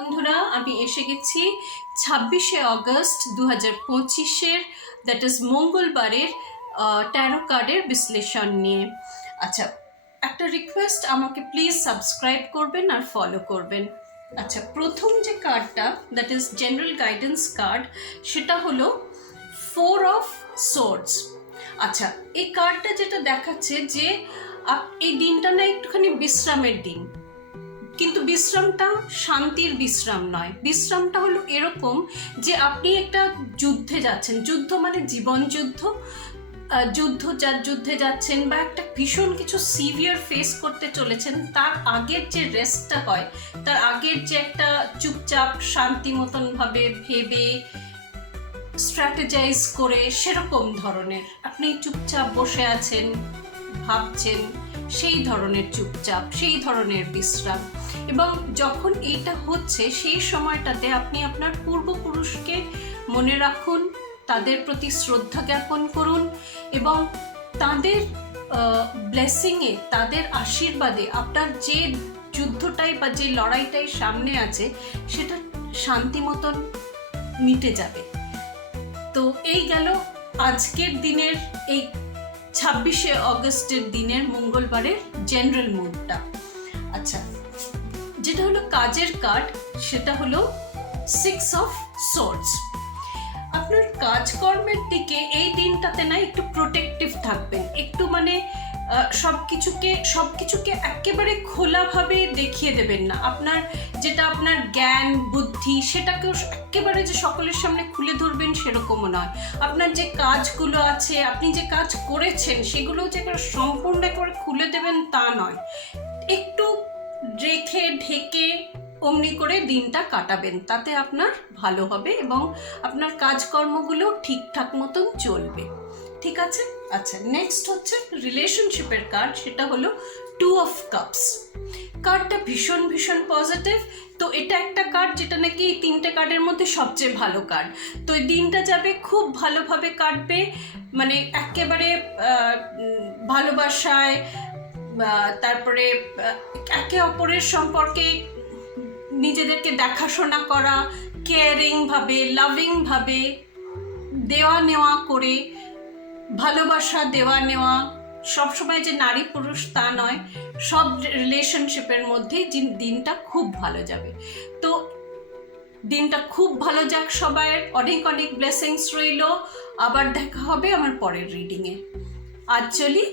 বন্ধুরা, আমি এসে গেছি 26শে অগস্ট 2025-এর, দ্যাট ইজ মঙ্গলবারের ট্যারো কার্ডের বিশ্লেষণ নিয়ে। আচ্ছা, একটা রিকোয়েস্ট, আমাকে প্লিজ সাবস্ক্রাইব করবেন আর ফলো করবেন। আচ্ছা, প্রথম যে কার্ডটা, that is general guidance card, সেটা হলো 4 অফ সোর্ডস। আচ্ছা, এই কার্ডটা যেটা দেখাচ্ছে যে এই দিনটা না একটুখানি বিশ্রামের দিন, কিন্তু বিশ্রামটা শান্তির বিশ্রাম নয়। বিশ্রামটা হলো এরকম যে আপনি একটা যুদ্ধে যাচ্ছেন, যুদ্ধ মানে জীবন যুদ্ধ, যুদ্ধে যাচ্ছেন বা একটা ভীষণ কিছু সিভিয়ার ফেস করতে চলেছেন। তার আগের যে রেস্টটা হয়, তার আগের যে একটা চুপচাপ শান্তি মতন ভাবে ভেবে স্ট্র্যাটেজাইজ করে, সেরকম ধরনের আপনি চুপচাপ বসে আছেন, ভাবছেন, সেই ধরনের চুপচাপ, সেই ধরনের বিশ্রাম। এবং যখন এইটা হচ্ছে, সেই সময়টাতে আপনি আপনার পূর্বপুরুষকে মনে রাখুন, তাদের প্রতি শ্রদ্ধা জ্ঞাপন করুন এবং তাদের ব্লেসিংয়ে, তাদের আশীর্বাদে আপনার যে যুদ্ধটাই বা যে লড়াইটাই সামনে আছে, সেটা শান্তি মতন মিটে যাবে। তো এই গেল আজকের দিনের, এই 26শে অগস্টের দিনের মঙ্গলবারের জেনারেল মুডটা। আচ্ছা, যেটা হলো কাজের কার্ড, সেটা হলো 6 অফ সোর্ডস। আপনার কাজকর্মের দিকে এই দিনটাতে না একটু প্রোটেক্টিভ থাকবেন, একটু মানে সবকিছুকে একেবারে খোলাভাবে দেখিয়ে দেবেন না। আপনার জ্ঞান বুদ্ধি, সেটাকেও একেবারে যে সকলের সামনে খুলে ধরবেন সেরকমও নয়। আপনার যে কাজগুলো আছে, আপনি যে কাজ করেছেন, সেগুলো যে সম্পূর্ণ করে খুলে দেবেন তা নয়। একটু রেখে ঢেকে অমনি করে দিনটা কাটাবেন, তাতে আপনার ভালো হবে এবং আপনার কাজকর্মগুলো ঠিকঠাক মতন চলবে। ঠিক আছে? আচ্ছা, নেক্সট হচ্ছে রিলেশনশিপের কার্ড, সেটা হলো 2 অফ কাপস। কার্ডটা ভীষণ ভীষণ পজিটিভ। তো এটা একটা কার্ড যেটা নাকি এই 3টে কার্ডের মধ্যে সবচেয়ে ভালো কার্ড। তো এই দিনটা যাবে খুব ভালোভাবে কাটবে, মানে একেবারে ভালোবাসায়, তারপরে একে অপরের সম্পর্কে নিজেদেরকে দেখাশোনা করা, কেয়ারিং ভাবে, লাভিং ভাবে, দেওয়া নেওয়া করে, ভালোবাসা দেওয়া নেওয়া, সবসময় যে নারী পুরুষ তা নয়, সব রিলেশনশিপের মধ্যেই দিনটা খুব ভালো যাবে। তো দিনটা খুব ভালো যাক সবাইয়ের, অনেক অনেক ব্লেসিংস রইল। আবার দেখা হবে আমার পরের রিডিংয়ে। আজ চলি।